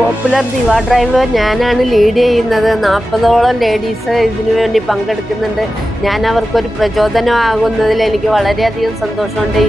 Popular Diva drive ഞാനാണ് lead ചെയ്യുന്നത്. 40ഓളം ladies ഇതിനു വേണ്ടി പങ്കെടുക്കുന്നുണ്ട്. ഞാൻ അവർക്കൊരു പ്രചോദനമാകുന്നതിൽ എനിക്ക് വളരെയധികം സന്തോഷമുണ്ട്.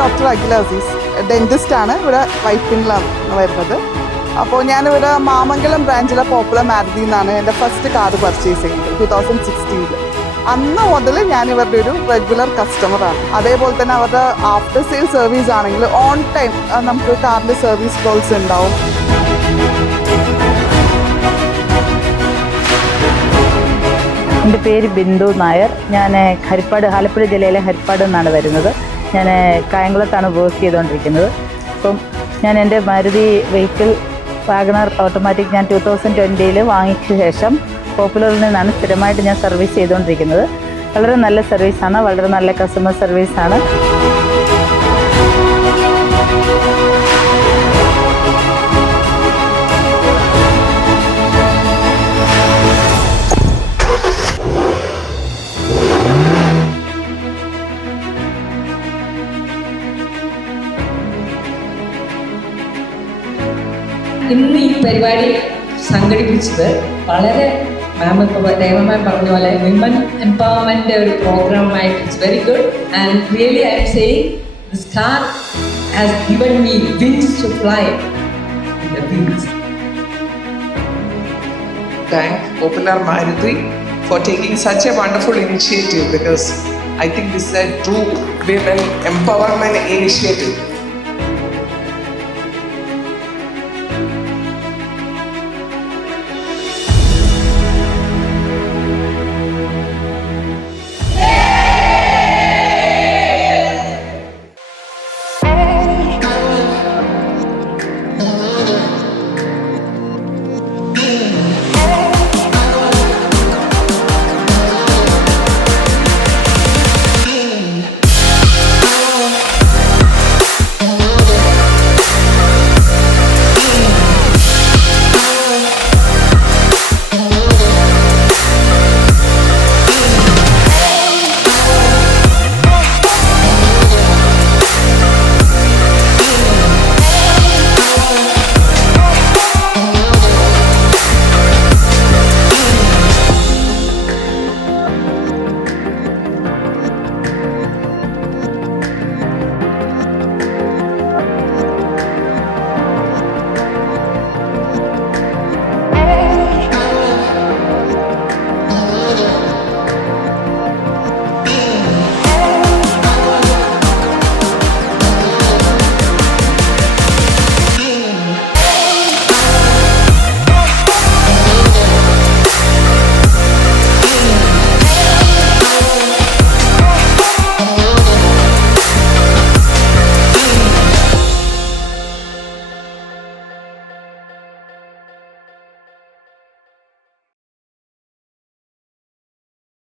ഡോക്ടർ അഖില അസീസ് ഡെൻറ്റിസ്റ്റാണ്. ഇവിടെ വൈപ്പിനിലാണ് വരുന്നത്. അപ്പോൾ ഞാനിവിടെ മാമംഗലം ബ്രാഞ്ചിലെ പോപ്പുലർ മാരുതി എന്നാണ് എൻ്റെ ഫസ്റ്റ് കാർ പർച്ചേസ് ചെയ്യുന്നത് 2016. അന്ന് മുതൽ ഞാൻ ഇവരുടെ ഒരു റെഗുലർ കസ്റ്റമറാണ്. അതേപോലെ തന്നെ അവരുടെ ആഫ്റ്റർ സെയിൽ സർവീസ് ആണെങ്കിൽ ഓൺ ടൈം നമുക്ക് കാറിൻ്റെ സർവീസ് കോൾസ് ഉണ്ടാവും. എൻ്റെ പേര് ബിന്ദു നായർ. ഞാൻ ഹരിപ്പാട്, ആലപ്പുഴ ജില്ലയിലെ ഹരിപ്പാട് നിന്നാണ് വരുന്നത്. ഞാൻ കായംകുളത്താണ് വർക്ക് ചെയ്തുകൊണ്ടിരിക്കുന്നത്. അപ്പം ഞാൻ എൻ്റെ മാരുതി വെഹിക്കിൾ വാഗണർ ഓട്ടോമാറ്റിക് ഞാൻ 2020 വാങ്ങിച്ച ശേഷം പോപ്പുലറിൽ നിന്നാണ് സ്ഥിരമായിട്ട് ഞാൻ സർവീസ് ചെയ്തുകൊണ്ടിരിക്കുന്നത്. വളരെ നല്ല സർവീസാണ്, വളരെ നല്ല കസ്റ്റമർ സർവീസാണ്. ഇന്ന് ഈ പരിപാടി സംഘടിപ്പിച്ചത് വളരെ മാം പറഞ്ഞ പോലെ വിമൻ എംപവർമെന്റ് ഒരു പ്രോഗ്രാമായിട്ട് it's very good and really I am saying this car has given me wings to fly in the wings. Thank Popular Maruti for taking such a wonderful initiative, because I think this is a true women empowerment initiative.